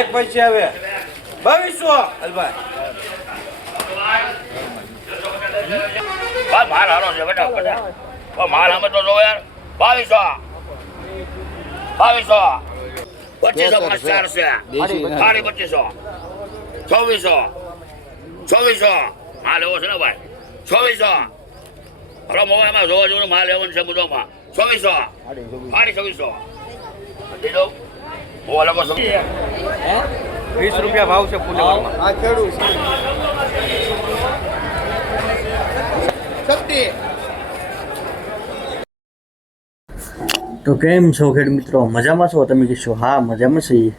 એક પૈસે આવે 2200 હલભાઈ માલ હારો છે બેટા માલ અમે તો જો યાર 2200 2500 છે સાડી 2500 2400 માલ એવો છે ને ભાઈ 2400 હલો મોબાઈલમાં જોવા જોવું માલ એવો છે મુદોમાં 2400 સાડી 2400 દીધો ઓ લોકો 20 રૂપિયા ભાવ છે ફૂલેવરમાં આ ખેડૂ શક્તિ તો કેમ છો ખેડૂત મિત્રો મજામાં છો તમે કહેશો હા મજામાં છીએ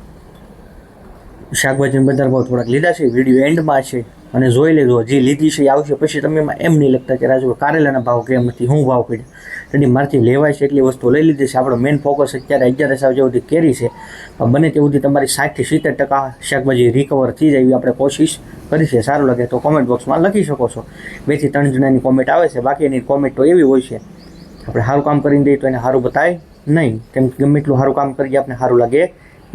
શાકભાજીના બજાર ભાવ થોડાક લીધા છે વિડીયો એન્ડમાં છે અને જોઈ લેજો જે લીધી છે એ આવશે પછી તમે એમ નહીં લગતા કે રાજુ કારેલાના ભાવ કેમ નથી હું ભાવ કર્યો એટલે મારથી લેવાય છે એટલી વસ્તુ લઈ લીધી છે આપણો મેઇન ફોકસ અત્યારે 11 જેવી કેરી છે બને ત્યાં સુધી તમારી 60 થી 70% શાકભાજી રિકવર થઈ જાય એવી આપણે કોશિશ કરી છે સારું લાગે તો કોમેન્ટ બોક્સમાં લખી શકો છો 2 થી 3 જણાની કોમેન્ટ આવે છે બાકી એની કોમેન્ટ તો એવી હોય છે આપણે સારું કામ કરીને દઈએ તો એને સારું બતાય નહીં કેમ કે ગમે એટલું સારું કામ કરીએ આપણે સારું લાગે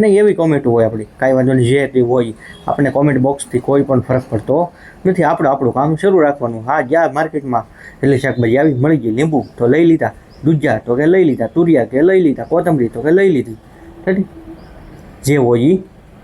નહીં એવી કોમેન્ટો હોય આપણી કાંઈ વાંધો નહીં જે તે હોય આપણે કોમેન્ટ બોક્સથી કોઈ પણ ફરક પડતો નથી આપણે આપણું કામ શરૂ રાખવાનું હા જ્યાં માર્કેટમાં એટલે શાકભાજી આવી મળી ગઈ લીંબુ તો લઈ લીધા દૂધિયા તો કે લઈ લીધા તુરિયા કે લઈ લીધા કોથમરી તો કે લઈ લીધી રેડી જે હોય એ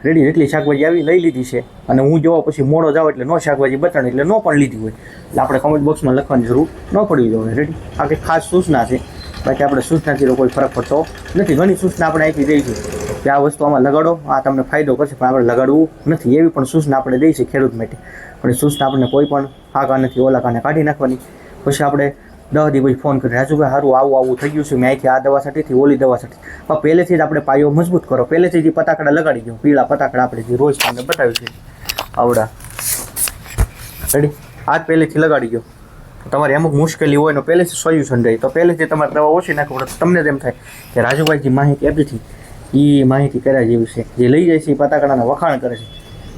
રેડી એટલી શાકભાજી આવી લઈ લીધી છે અને હું જોવા પછી મોડો જાવ એટલે નો શાકભાજી બતાડે એટલે નો પણ લીધી હોય એટલે આપણે કોમેન્ટ બોક્સમાં લખવાની જરૂર ન પડવી જોઈએ રેડી આ કંઈક ખાસ સૂચના છે બાકી આપણે સૂચનાથી કોઈ ફરક પડતો નથી ઘણી સૂચના આપણે આપી દઈશું કે આ વસ્તુ આમાં લગાડો આ તમને ફાયદો કરશે પણ આપણે લગાડવું નથી એવી પણ સૂચના આપણે દઈશું ખેડૂત માટે પણ એ સૂચના આપણને કોઈ પણ આ કાનેથી ઓલા કાને કાઢી નાખવાની પછી આપણે 10 દી પછી ફોન કરી રાજુભાઈ સારું આવું થઈ ગયું છે મેં અહીંથી આ દવા સાટીથી ઓલી દવા સાટી પણ પહેલેથી જ આપણે પાયો મજબૂત કરો પહેલેથી જ પતાકડા લગાડી દો પીળા પતાકડા આપણે જે રોજ તમને બતાવ્યું છે આવડા રેડી આ જ પહેલેથી લગાડી દો તમારી અમુક મુશ્કેલી હોય ને પહેલેથી સોલ્યુશન રહે તો પહેલેથી તમારે દવા ઓછી નાખવી પડે તમને તેમ થાય કે રાજુભાઈ જે માહિતી આપી હતી એ માહિતી કર્યા જેવી છે જે લઈ જાય છે એ પતાકડાના વખાણ કરે છે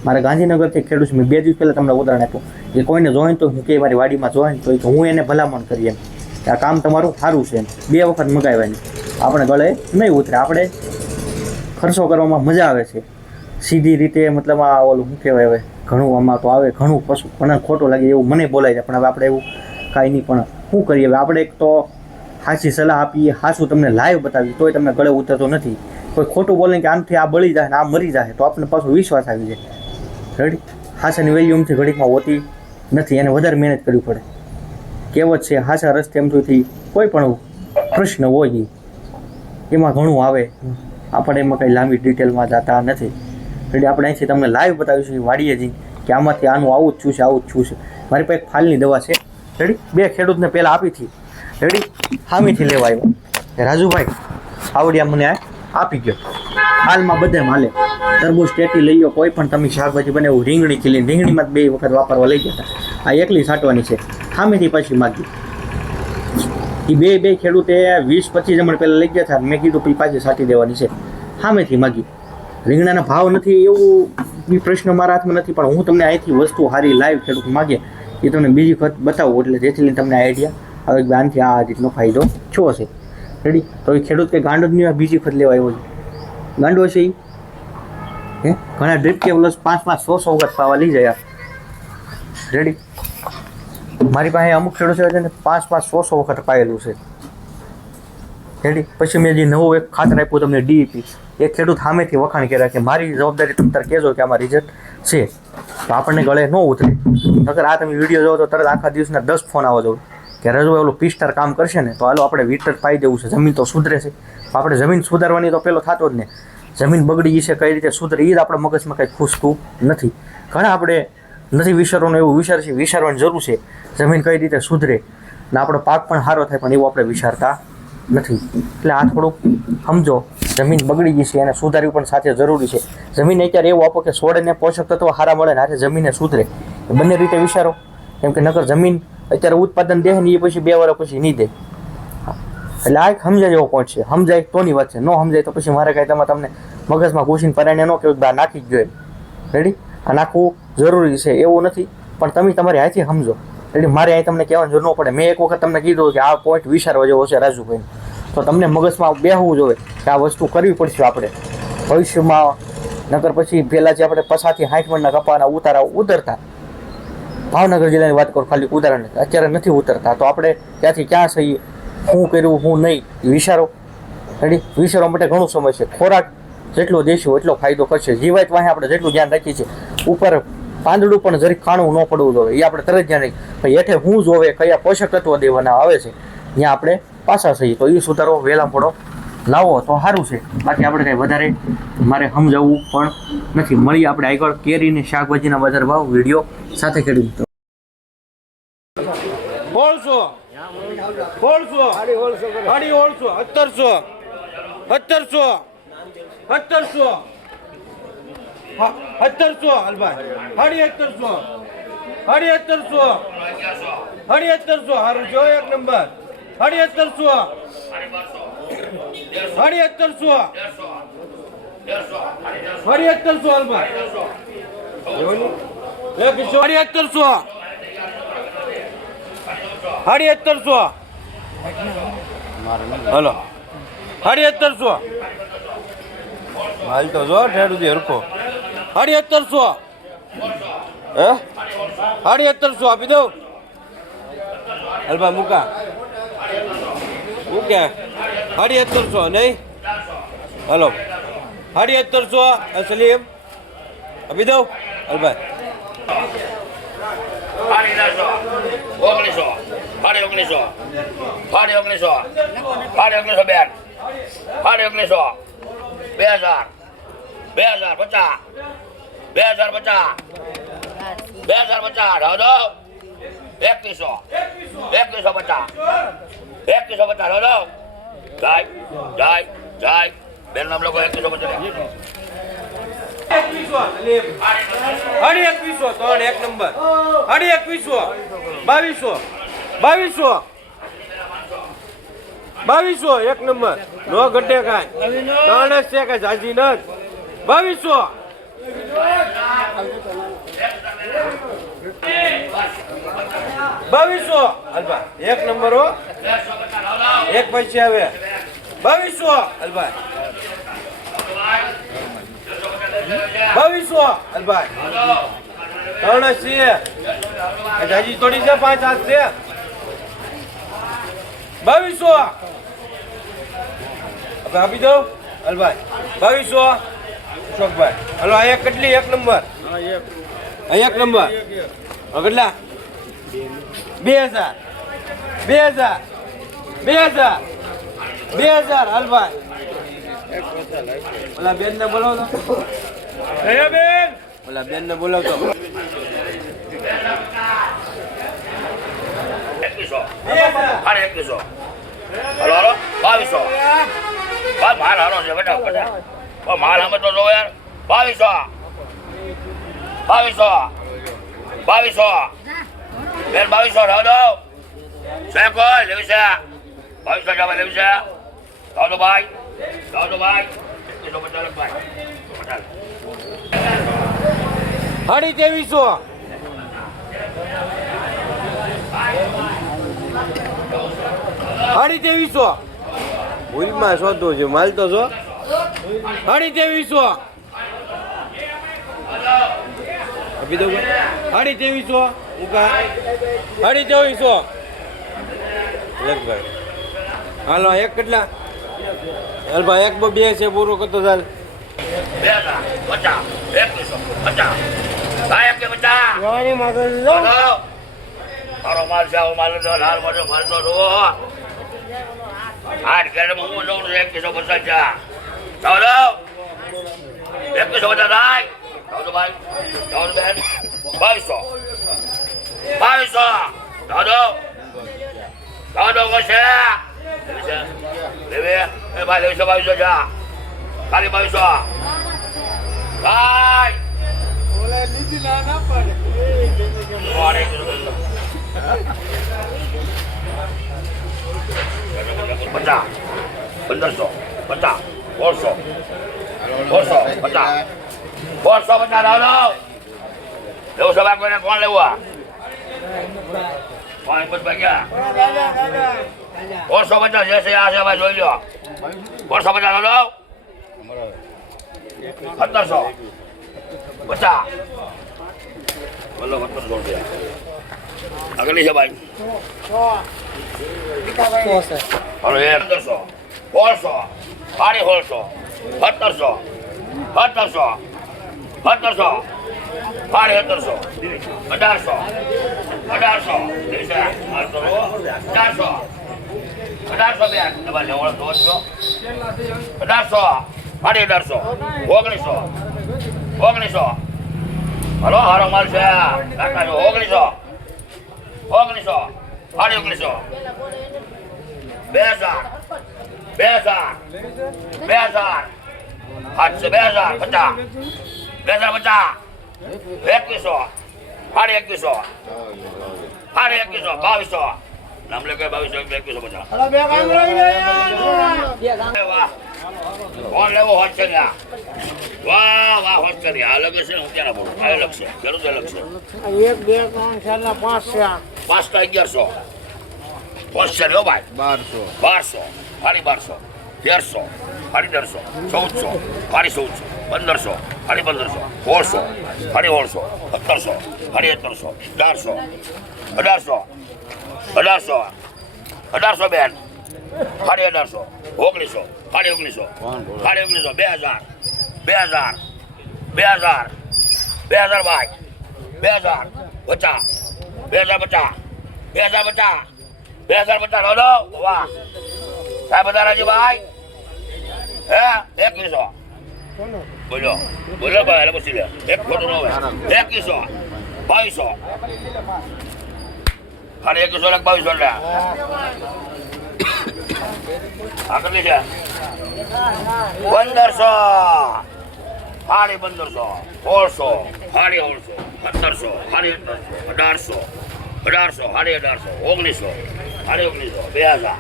મારા ગાંધીનગરથી ખેડૂત મેં 2 દિવસ પહેલાં તમને ઉદાહરણ આપ્યું એ કોઈને જોઈને તો હું કે મારી વાડીમાં જોઈને તો હું એને ભલામણ કરી એમ કે આ કામ તમારું સારું છે એમ 2 વખત મગાવ્યા આપણે ગળે નહીં ઉતરે આપણે ખર્ચો કરવામાં મજા આવે છે સીધી રીતે મતલબ આ ઓલું શું કહેવાય હવે ઘણું આમાં તો આવે ઘણું પશુ પણ ખોટું લાગે એવું મને બોલાય છે પણ હવે આપણે એવું કાંઈ નહીં પણ શું કરીએ હવે આપણે એક તો સાચી સલાહ આપીએ સાચું તમને લાઈવ બતાવીએ તોય તમને ગળે ઉતરતો નથી કોઈ ખોટું બોલે કે આમથી આ બળી જાય ને આ મરી જાય તો આપણને પાછો વિશ્વાસ આવી જાય રેડી હાસાની વેલ્યુ એમથી ઘડીકમાં હોતી નથી એને વધારે મહેનત કરવી પડે કહેવત છે હાસા રસ્તે એમથી કોઈ પણ પ્રશ્ન હોય એમાં ઘણું આવે આપણે એમાં કંઈ લાંબી ડિટેલમાં જતા નથી રેડી આપણે અહીંથી તમને લાઈવ બતાવીશું વાડીએ જઈ કે આમાંથી આનું આવું જ છું છે આવું જ છું છે મારી પાસે એક ફાલની દવા છે રેડી 2 ખેડૂતને પહેલાં આપી હતી રેડી હામીથી લેવા આવ્યો રાજુભાઈ આવડિયા મને આપી ગયો હાલમાં બધે માલે તરબૂચ ટેટી લઈ ગયો કોઈ પણ તમે શાકભાજી બનાવું રીંગણીથી લઈને રીંગણીમાં 2 વખત વાપરવા લઈ ગયા હતા આ એકલી છાંટવાની છે સામેથી પાછી માગી એ બે ખેડૂતે 20-25 જમણ પહેલાં લઈ ગયા હતા મેં કીધું પછી પાછી છાંટી દેવાની છે સામેથી માગી રીંગણાના ભાવ નથી એવું પ્રશ્ન મારા હાથમાં નથી પણ હું તમને અહીંથી વસ્તુ સારી લાઈવ ખેડૂત માગે એ તમને બીજી વખત બતાવું એટલે જેથી તમને આઈડિયા આવે કે આનાથી આ રીતનો ફાયદો છો હશે રેડી તો એ ખેડૂત કે ગાંડો જ નહીં બીજી વખત લેવા આવ્યો ગાંડો છે એ હે ઘણા ડ્રીપ કેબલ્સ 500-100 વખત પાવા લઈ જાય રેડી મારી પાસે અમુક ખેડૂત છે ને 500-100 વખત પાયેલું છે રેડી પછી મેં જે નવું એક ખાતર આપ્યું તમને DEP એક ખેડૂત સામેથી વખાણ કર્યા કે મારી જવાબદારી તમે તારે કહેજો કે આમાં રિઝલ્ટ છે તો આપણને ગળે ન ઉતરે નકર આ તમે વિડીયો જોવો તો તરત આખા દિવસના 10 ફોન આવવા જવું કે રજૂ ઓલું પિસ્ટર કામ કરશે ને તો હાલો આપણે વીટર પાઈ દેવું છે જમીન તો સુધરે છે આપણે જમીન સુધારવાની તો પેલો થતો જ ને જમીન બગડી છે કઈ રીતે સુધરે એ જ આપણા મગજમાં કંઈ ખૂસતું નથી ઘણા આપણે નથી વિચારવાનું એવું વિચારવાની જરૂર છે જમીન કઈ રીતે સુધરે ને આપણો પાક પણ સારો થાય પણ એવું આપણે વિચારતા નથી એટલે આ થોડુંક સમજો જમીન બગડી ગઈ છે એને સુધારવી પણ સાથે જરૂરી છે જમીન અત્યારે એવું આપો કે છોડને પોષક તત્વો સારા મળે ને હાથે જમીને સુધરે બંને રીતે વિચારો કેમ કે નકર જમીન અત્યારે ઉત્પાદન દે ને એ પછી 2 વર્ષ પછી નહીં દે એટલે આ એક સમજાય જેવો પોઈન્ટ છે સમજાય તોની વાત છે ન સમજાય તો પછી મારે કાંઈ તમને મગજમાં ઘૂસીને પરાયને ન કહેવું બહાર નાખી જ જોઈએ રેડી આ નાખવું જરૂરી છે એવું નથી પણ તમે તમારી હાથે સમજો રેડી મારે અહીં તમને કહેવાની જરૂર ન પડે મેં એક વખત તમને કીધું કે આ પોઈન્ટ વિચારવા જેવો છે રાજુભાઈ તો તમને મગજમાં બેહવું જોઈએ કે આ વસ્તુ કરવી પડશે આપણે ભવિષ્યમાં નકર પછી પહેલાં જે આપણે 50 થી 60 મણના કપાના ઉતારા ઉતરતા, ભાવનગર જિલ્લાની વાત કરું ખાલી ઉદાહરણ, અત્યારે નથી ઉતરતા. તો આપણે ત્યાંથી ક્યાં સહી, શું કર્યું શું નહીં વિચારો. રેડી, વિચારવા માટે ઘણો સમય છે. ખોરાક જેટલો દેશું એટલો ફાયદો કરશે. જીવાત વાહે આપણે જેટલું ધ્યાન રાખીએ છીએ, ઉપર પાંદડું પણ જરીક કાણું ન પડવું જોઈએ, એ આપણે તરત ધ્યાન રાખીએ. ભાઈ હેઠે શું જોવે, કયા પોષક તત્વો દેવાના આવે છે, ત્યાં આપણે પાછા થઈએ. તો એ સુધારો વહેલા પડો લાવો તો સારું છે. બાકી આપણે કાંઈ વધારે મારે સમજાવવું પણ નથી. મળીએ આપણે આગળ કેરીને શાકભાજીના બજાર ભાવ વિડીયો સાથે ખેડૂત મિત્રો. 1600 1700 1700 હલભાઈ 1700 હારું જો એક નંબર 1700 હલભાઈ 1700 હલો 1700 હાલ તો જો ઠેડું દે હરખો 1700 હે 1700 આપી દઉં હલભાઈ મૂકા મૂક્યા 1700 નહીં હલો 1700 સલીમ આપી દઉં હલભાઈ 1900 બેન 1900 2000 2050 હલો 2150 હલો જાય બેન નામ લોકો 2150 2100 ત્રણ એક નંબર 2100 2200 એક નંબર નો ઘટે કાંઈ ત્રણ જ છે કાંઈ જાજી નથી 2200 હલભા એક નંબર હો એક પૈસે આવે 2200 હલભાઈ 2200 હલભાઈ ત્રણ જ છે જાજી થોડી છે 5-7 છે 2200 આપી દઉં હલભાઈ 2200 અશોકભાઈ હલો આ એક કેટલી એક નંબર એક નંબર કેટલા 2000 હલભાઈ ઓલા બેન ને બોલાવતો બેન ઓલા બેન ને બોલાવતો 2100 હલો 2200 માલ હારો છે બેટા માલ અમે તો જો યાર 2200 બેન 2200 હલો છે કોઈ લેવી છે 2200 જવા લેવી છે તો ભાઈ 150 ભાઈ 2300 2300 ભૂલમાં શોધો છે માલ તો છો 2300 આપી દઉં 2300 ઉકા 2300 લગભાઈ હાલો એક કેટલા હલભાઈ એક બે છે પૂરો કરતો ચાલ 2050 મારો માલ છે માલ લાલ માલ તો જુઓ 8 કેરેટમાં હું લઉં 2150 છે ચાલો 2150 થાય ચાલો ભાઈ ચાલો બેન 2200 ચાલો કશે લેવે એ ભાઈ લેવી છે 2200 છે ખાલી 2200 ભાઈ ઓલે લીધી ના પડે 50 1500 50 450 લાવો લેવો સભા કોઈને કોણ લેવું કોણ પછી ગયા 450 જે છે આ છે ભાઈ જોઈ લો 450 લાવો 1700 50 બોલો 1700 રૂપિયા આગળ છે ભાઈ હાલો 1500 1600 સાડી 1600 1700 1700 સાડી 1700 1800 1800 બેન તમારે લેવડો 1800 સાડી 1800 1900 હલો હારો માલ છે કાકા 1900 સાડી 1900 2000 800 2000 50 2100 સાડી 2100 સાડી 2100 2200 નામ લે કે 2200 વાહ કોણ લેવો હોત છે ને વાહ હોત કરી અલગ છે હું ક્યાં બોલું અલગ છે ખેડૂત અલગ છે 1 2 3 4 5 છે 5 કા 1100 5 છે લ્યો ભાઈ 1200 સાડી 1200 1300 સાડી 1300 1400 સાડી 1500 સાડી 1600 1700 સાડી 1800 બેન સાડી 1800 1900 સાડી 1900 2000 ભાઈ 2000 50 લો વાહ સાહેબ બધા રાજુભાઈ હે 2100 બોલો ભાઈ એટલે પછી લે એક ખોટું ન હોય 2100 2200 સાડી 2100 લાખ 2200 લે આ કેટલી છે 1500 સાડી 1500 1600 સાડી 1600 1700 સાડી 1800 સાડી 1800 1900 સાડી 1900 2000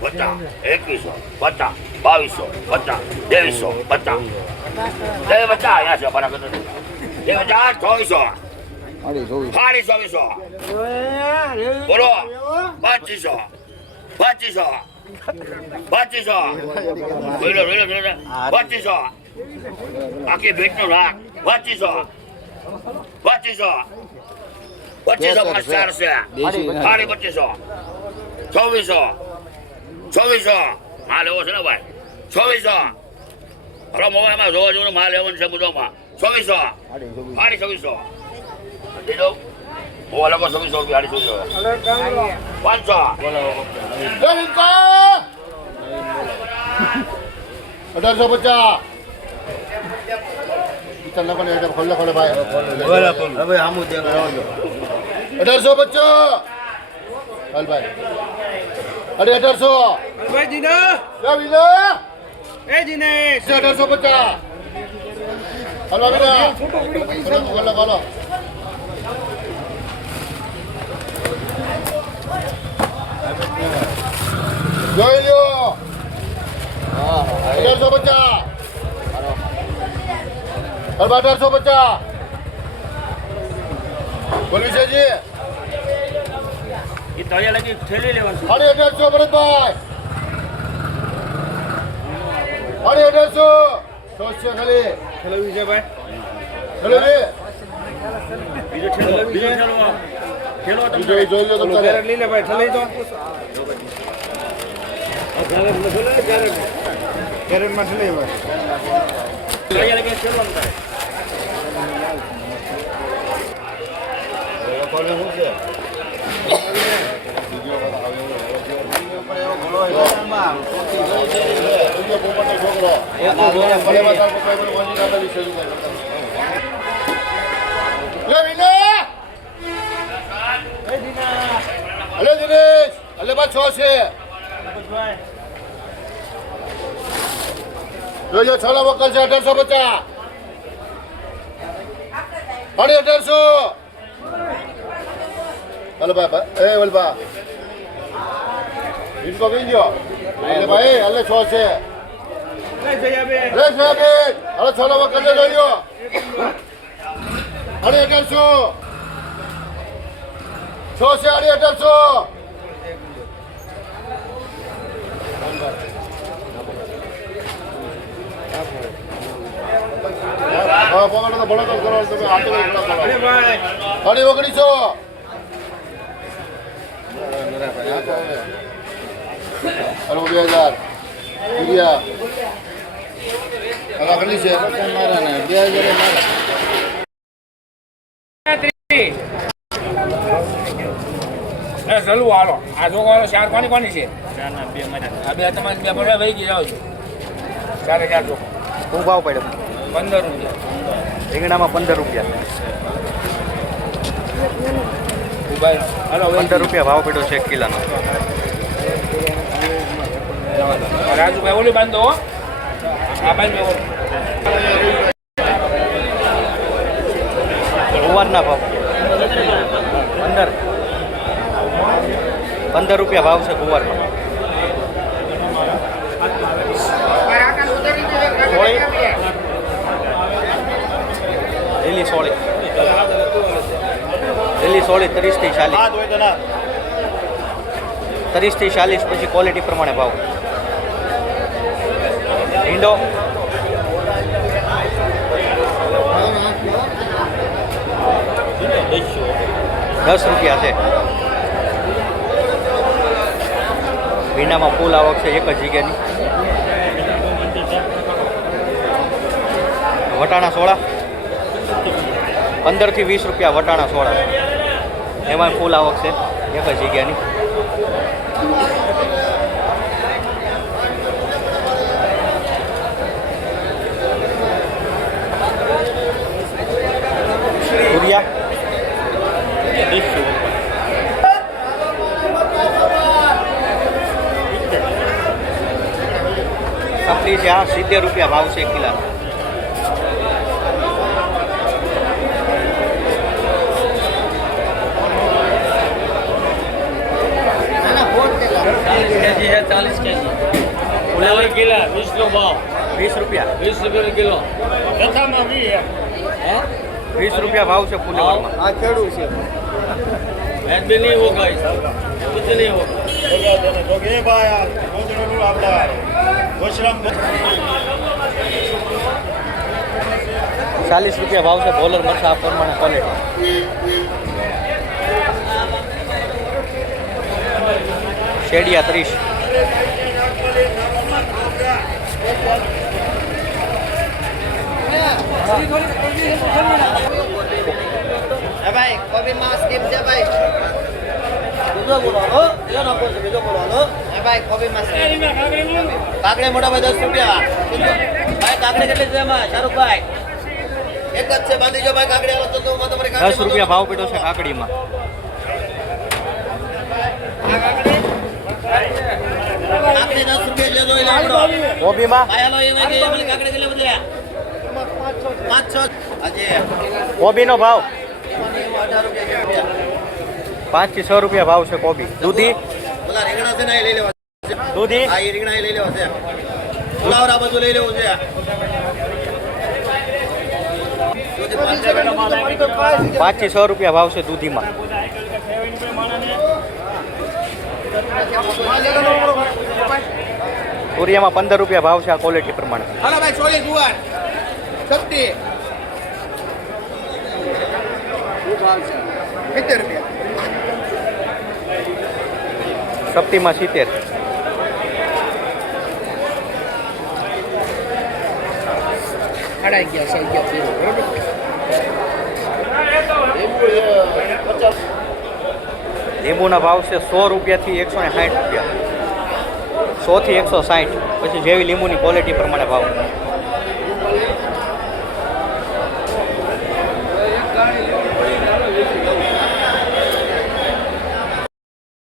50 2100 50 2200 50 2300 50 અહીંયા છે બરાબર 2400 સાડી 2400 બોલો 2500 બોલો 2500 આખી ભેટનો લાખ 2500 2500 5 4 છે સાડી 2500 2400 માલ એવો છે ને ભાઈ 2400 હલો મોબાઈલમાં જોવા જોવાનું માલ લેવાનું છે મુદ્દામાં 2400 સાડી 2400 દીધો ઓ લોકો 2400 રૂપિયા સાડી 2400 જોઈ લ્યો 1850 1850 બોલી છે જી એ તળિયા લગી ઠેલી લેવાનું 1850 ભરતભાઈ 1850 સોચશે ખાલી ઠેલવી છે ભાઈ ઠેલવી બીજો ઠેલો ઠેલો જોઈ લો તમે લઈ લે ભાઈ ઠેલી તો કેરેટમાં ઠેલી ભાઈ તળિયા લગી ઠેલવાનું થાય જોજો છોલા વકલ છે 1850 1800 હાલો ભાઈ એ વલબા ઇનકો વિંજો એટલે ભાઈ હાલે છો છે લે સાહેબ હાલો છોલા વકલ જોજો 1800 છો છે 1800 1800 હા પકડો તો ભણો તો કરો તમે આટો સાડી 1900 અરે 2000 રૂપિયા હવે કેટલી છે મારા ને 2000 મારા ચલું હાલો આ જો ચાર કોની છે આ બે તમારે બે બધા વહી ગયા જાઓ છો 4,000 ચોખા શું ભાવ પડ્યો 15 રૂપિયા રીંગણામાં 15 રૂપિયા ઉભા હાલો 15 રૂપિયા ભાવ પડ્યો છે 1 કિલોનો રાજુભાઈ ઓલી બાંધો હો આ બાંધો ગુવારના ભાવ 15 રૂપિયા ભાવ છે ગુવારમાં લીલી સોળી 30 થી 40 30 થી 40 પછી ક્વોલિટી પ્રમાણે ભાવ ઈંડો 10 રૂપિયા છે ભીંડામાં ફૂલ આવક છે એક જ જગ્યાની વટાણા સોળા 15 થી 20 રૂપિયા વટાણા સોળા એમાં ફૂલ આવક છે એક જ જગ્યાની તુરિયા સપલી છે આ 70 રૂપિયા ભાવ છે 1 કિલો કેજી है 40 કેજી ફુલાવર કિલા 20 નો ભાવ 20 રૂપિયા 20 રૂપિયા કિલો કથામાં બી હે 20 રૂપિયા ભાવ છે ફુલેવરમાં આ ખેડૂ છે એમ भी नहीं होगा कुछ नहीं होगा તો કે ભાઈ આ મોજણનું આપડા ગોશ્રમ 40 રૂપિયા ભાવ છે બોલર મરચા આ પ્રમાણે ક્વોલિટી શેડિયા 30 ભાઈ કોબી માં સ્કીમ છે ભાઈ બીજો બોલો હો બીજો નાખો છે બીજો બોલો હો ભાઈ કોબી માં કાકડી મોટા ભાઈ 10 રૂપિયા ભાઈ કાકડી કેટલી છે એમાં શાહરુખભાઈ એક જ છે બાંધી જો ભાઈ કાકડી આલો તો હું તમારી 10 રૂપિયા ભાવ પડ્યો છે કાકડીમાં કાકડી 10 રૂપિયા લેજો એ લેવડો કોબીમાં ભાઈ હાલો એ વાગે એમની કાકડી કેટલી બદલે 5 6 આજે કોબીનો ભાવ 18 રૂપિયા 5 થી 6 રૂપિયા ભાવ છે કોબી દૂધી બોલા રીંગણા છે ને એ લઈ લેવા દૂધી આ રીંગણા એ લઈ લેવા છે ફુલાવરા બધું લઈ લેવું છે 5 થી 6 રૂપિયા ભાવ છે દૂધીમાં તુરિયામાં 15 રૂપિયા ભાવ છે આ ક્વોલિટી પ્રમાણે હાલો ભાઈ છોલી જુવાર શક્તિ 70 રૂપિયા સપ્તીમાં 70 અડાઈ ગયા સહી ગયા બરોબર લીંબુના ભાવ છે 100 રૂપિયાથી 160 રૂપિયા 100 થી 160 પછી જેવી લીંબુની ક્વોલિટી પ્રમાણે ભાવ